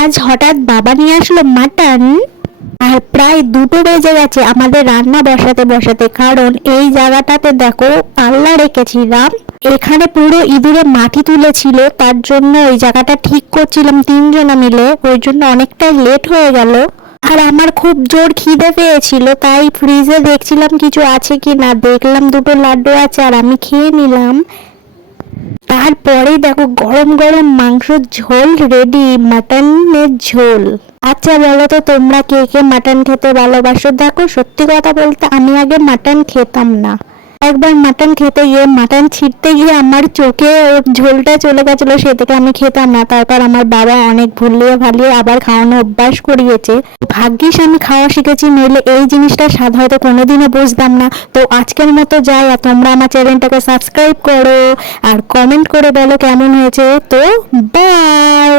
আজ হঠাৎ বাবা নিয়ে আসলো মাটন। আর প্রায় 2টো বেজে গেছে আমাদের রান্না বসাতে বসাতে, কারণ এই জায়গাটাতে দেখো আল্লাহ রেখেছিলাম, এখানে পুরো ইঁদুরে মাটি তুলেছিল, তার জন্য ওই জায়গাটা ঠিক করছিলাম 3জনা মিলে, ওই জন্য অনেকটা লেট হয়ে গেল। আর আমার খুব জোর খিদে পেয়েছিল, তাই ফ্রিজে দেখছিলাম কিছু আছে কি না, দেখলাম 2টো লাড্ডু আছে আর আমি খেয়ে নিলাম। তারপরেই দেখো গরম গরম মাংসের ঝোল রেডি, মাটনের ঝোল। আচ্ছা বলো তো তোমরা কে কে মাটন খেতে ভালোবাসো? দেখো সত্যি কথা বলতে আমি আগে মাটন খেতাম না, একবার মাটন খেতে গিয়ে মাটন ছিঁড়তে গিয়ে আমার চোখে ওর ঝোলটা চলে গেছিলো, সে থেকে আমি খেতাম না। তারপর আমার বাবা অনেক ভুলিয়ে ভালিয়ে আবার খাওয়ানো অভ্যাস করিয়েছে। ভাগ্যিস আমি খাওয়া শিখেছি, নইলে এই জিনিসটা স্বাদ হয়তো কোনোদিনও বুঝতাম না। তো আজকের মতো যাই, আর তোমরা আমার চ্যানেলটাকে সাবস্ক্রাইব করো আর কমেন্ট করে বলো কেমন হয়েছে। তো বাই।